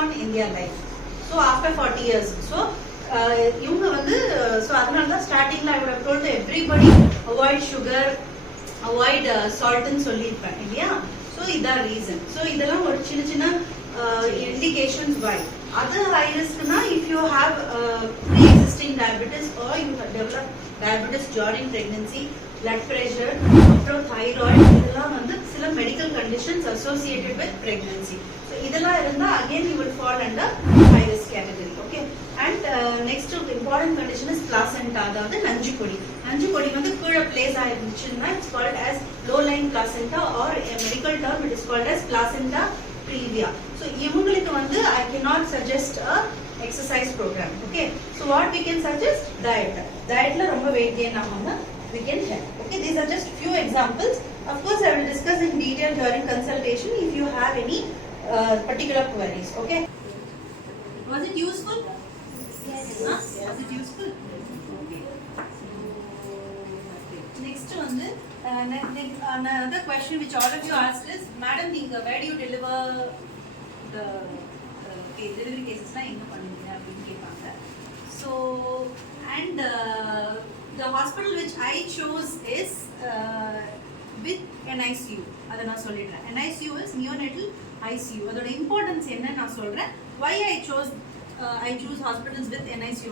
on in their life. So after 40 years. So இவங்க வந்து so அதனால தான் ஸ்டார்டிங்ல I would have told everybody avoid sugar, avoid salt ன்னு சொல்லிருப்பேன் இல்லையா? So இதான் reason. So இதெல்லாம் ஒரு சின்ன சின்ன indications why. Other high risk na if you have pre-existing diabetes or you have developed diabetes during pregnancy, blood pressure, thyroid, இதெல்லாம் வந்து சில medical conditions associated with pregnancy. So இதெல்லாம் இருந்தா again you will fall under high risk category. Okay. And next important condition is placenta, அதாவது நஞ்சுக்கொடி. நஞ்சுக்கொடி வந்து கீழே place ஆயிருந்துச்சுன்னா it's called as low lying placenta or a medical term it is called as placenta previa. So இவங்களுக்கு வந்து I cannot suggest a exercise program. Okay. So what we can suggest? Diet. Dietல ரொம்ப weight gain ஆகாம we can help. Okay. These are just few examples. Of course I will discuss in detail during consultation if you have any particular queries. Okay. Was it useful? Yes. Huh? Was it useful? Okay. Next one, another question which all of you asked is, Madam, where do you deliver the delivery cases? So, and the hospital which I chose is with NICU. NICU is neonatal ICU. That's the importance. Why I choose hospitals with NICU?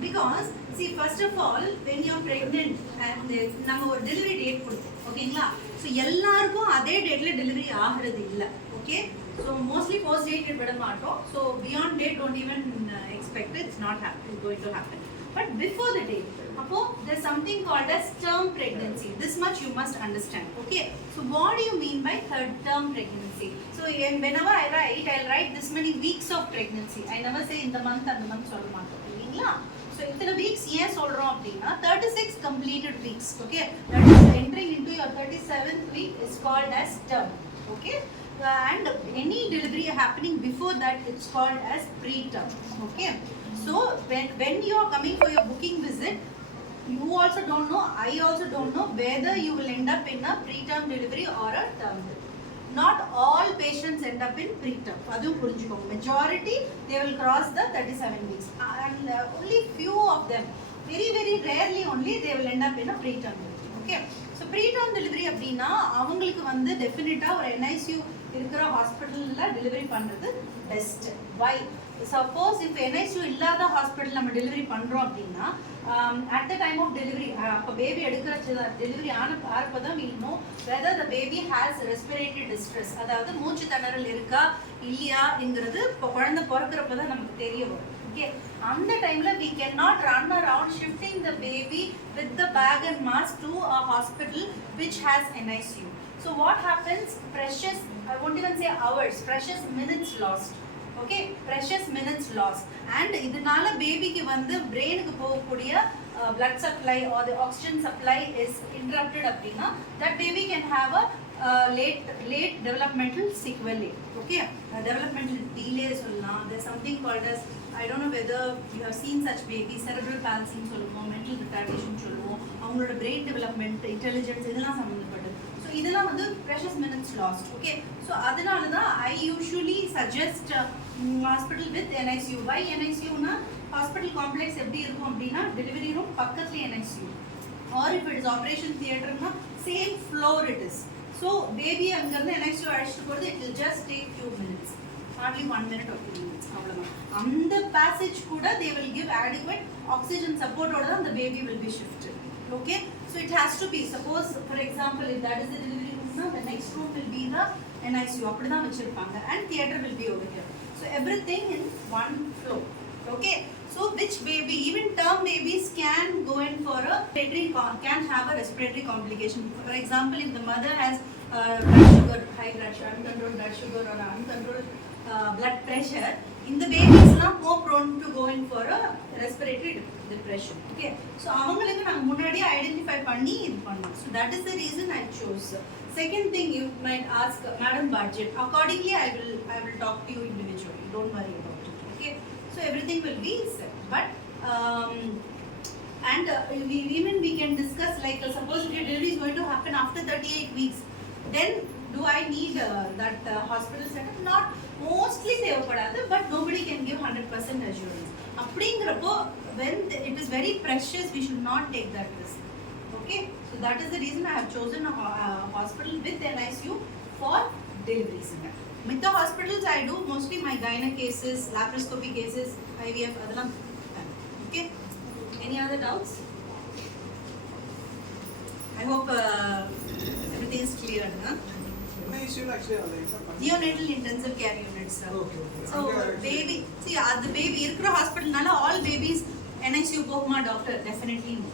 Because see, first of all, when you are pregnant and நம்ம ஒரு delivery date கொடுத்தோம் ஓகேங்களா? So எல்லாருக்கும் அதே டேட்ல delivery ஆகிறது இல்ல. Okay? So mostly post date விட மாட்டோம். So beyond date don't even expect it. It's not going to happen. But before the date, அப்போ there's something called as term pregnancy. This much you must understand. Okay? So what do you mean by third term pregnancy? So whenever I'll write this many weeks of pregnancy. I never say in the month and the month சொல்ல மாட்டோம் இல்லீங்களா? So இத்தனை weeks ஏன் சொல்றோம் அப்படினா 36 completed weeks. Okay? That is entering into your 37th week is called as term. Okay? And any delivery happening before that it's called as preterm. Okay? So when you are coming for your booking visit, you also don't know, I also don't know whether you will end up in a preterm delivery or a term delivery. Not all patients end up in preterm. Majority they will cross the 37 weeks and only few of them, very very rarely only they will end up in a preterm delivery. Okay, so preterm delivery அப்படினா அவங்களுக்கு வந்து டெஃபினட்டா ஒரு NICU இருக்கிற ஹாஸ்பிடல்ல delivery பண்றது best. Why? Suppose if NICU இல்லாத hospital நம்ம டெலிவரி பண்றோம் அப்படினா at the time of delivery அப்ப பேபி எடுக்கிற delivery ஆனப்பதான் we know whether the baby has respiratory distress, அதாவது மூச்சு திணறல் இருக்கா இல்லையாங்கிறது குழந்தை பிறக்கிறப்ப தான் நமக்கு தெரிய வரும். Okay, அந்த டைம்ல we cannot run around shifting the baby with the bag and mask to a hospital which has NICU. So what happens? Precious, I won't even say hours, precious minutes lost. Okay, precious minutes lost. And இதனால பேபிக்கு வந்து பிரெயினுக்கு போகக்கூடிய blood supply or the oxygen supply is interrupted அப்படினா that baby can have a late developmental sequelae. Okay, developmental delay சொல்லலாம். There's something called as, I don't know whether you have seen such babies, cerebral palsy சொல்லுவோம், mental retardation சொல்லுவோம், அவங்களோட brain development, intelligence இதெல்லாம் சம்பந்தப்பட்டது. So இதெல்லாம் வந்து precious minutes lost. Okay, so அதனால தான் I usually suggest hospital with NICU. Why NICU na? Hospital complex எப்படி இருக்கும் அப்படினா delivery room பக்கத்துல NICU, or if it is operation theater na same floor it is. So baby அங்க இருந்து NICU அழைச்சிட்டு போறது it will just take few minutes, hardly 1 minute or 2 minutes அவ்வளவுதான். அந்த passage கூட they will give adequate oxygen support ஓட தான் the baby will be shifted. Okay, so it has to be, suppose for example if that is the delivery room na, the next room will be the NICU அப்படிதான் வச்சிருப்பாங்க and theater will be over here. So everything in one floor. Okay, so which baby, even term babies can go in for a can have a respiratory complication. For example, if the mother has blood sugar, high blood sugar, uncontrolled blood sugar or uncontrolled blood pressure, in the babies are more prone to go in for a respiratory depression. Okay, so avangalukku naanga munadi identify panni idu pannom. So that is the reason I chose. Second thing you might ask, Madam, budget. Accordingly I will talk to you individually. Don't worry about it. Okay, so everything will be set. But even we can discuss, like suppose your delivery is going to happen after 38 weeks, then do I need that hospital setup? Not mostly தேவைப்படாது, but nobody can give 100% assurance. அப்படிங்கிறப்போ when it is very precious, we should not take that risk. Okay, so that is the reason I have chosen a hospital with NICU for deliveries. With the hospitals I do mostly my gyne cases, laparoscopy cases, IVF adala. Okay, any other doubts? I hope everything is clear, huh? Neonatal intensive care units, sir. Okay. So baby, see, the baby irukra hospital nala all babies NICU pokuma doctor, definitely no.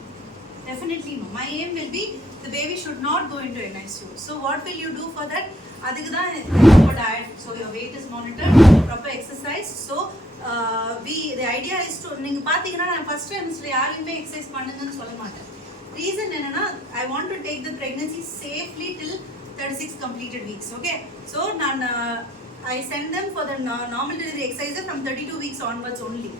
Definitely no. My aim will be the baby should not go into NICU. So what will you do for that? Adukku dhaan proper diet, so your weight is monitored, proper exercise. So the idea is to neenga pathina na first time yarume exercise pannunga nu solla maten. Reason enna I want to take the pregnancy safely till 36 completed weeks. Okay, so I send them for the normal delivery exercises from 32 weeks onwards only.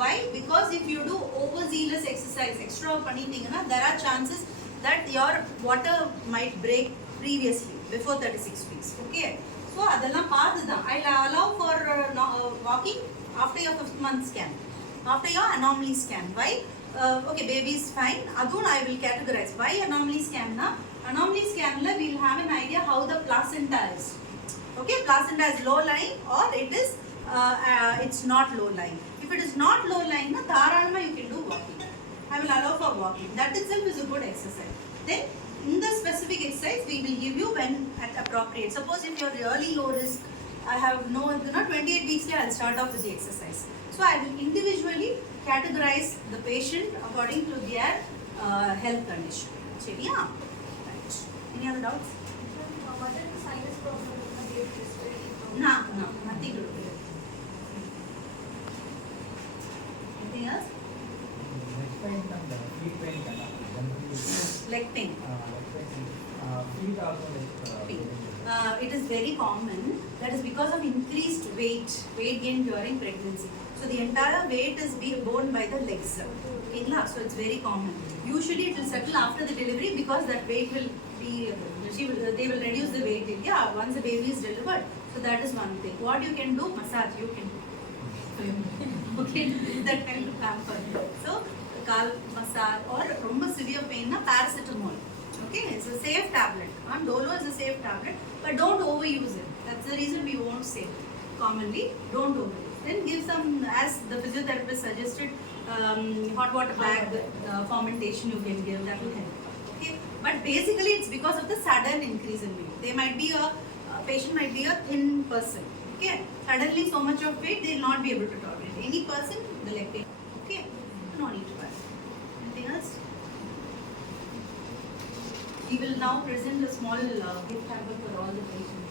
Why? Because if you do overzealous exercise, extra panitingana, there are chances that your water might break previously before 36 weeks. Okay, so adella paadudha. I'll allow for walking after your 5th month scan, after your anomaly scan. Why? Okay, baby is fine. Adun I will categorize. Why anomaly scan na? Anomaly scan la we will have an idea how the placenta is. Okay, placenta is low lying or it is it's not low lying. If it is not low lying, na dharalama you can do walking. I will allow for walking. That itself is a good exercise. Then in the specific exercise we will give you when at appropriate. Suppose if you are really low risk, I have no 28 weeks I will start off with the exercise. So I will individually categorize the patient according to their health condition. Cheriya? Right. Any other doubts? What is the sinus problem in the baby respiratory problem? No, nothing to do with it. Anything else? Neck pain and feet pain Leg pain. Feet also like Pain. It is very common. That is because of increased weight gain during pregnancy. So the entire weight is being borne by the legs. Okay, so it's very common. Usually it will settle after the delivery because that weight will be, they will reduce the weight. Yeah, once the baby is delivered. So that is one thing. What you can do, massage you can do. Okay, that kind of pamper. So calf massage or romba severe pain na paracetamol. Okay, it's a safe tablet. Dolo is a safe tablet, but don't overuse it. That's the reason we won't say commonly. Don't overuse. Then give some, as the physiotherapist suggested, hot water bag fermentation you can give. That will help. Okay, but basically it's because of the sudden increase in weight. They might be a patient might be a thin person. Okay, suddenly so much of weight they will not be able to tolerate. Any person, the leg pain. Okay, no need to worry. Anything else? We will now present a small gift hamper for all the patients.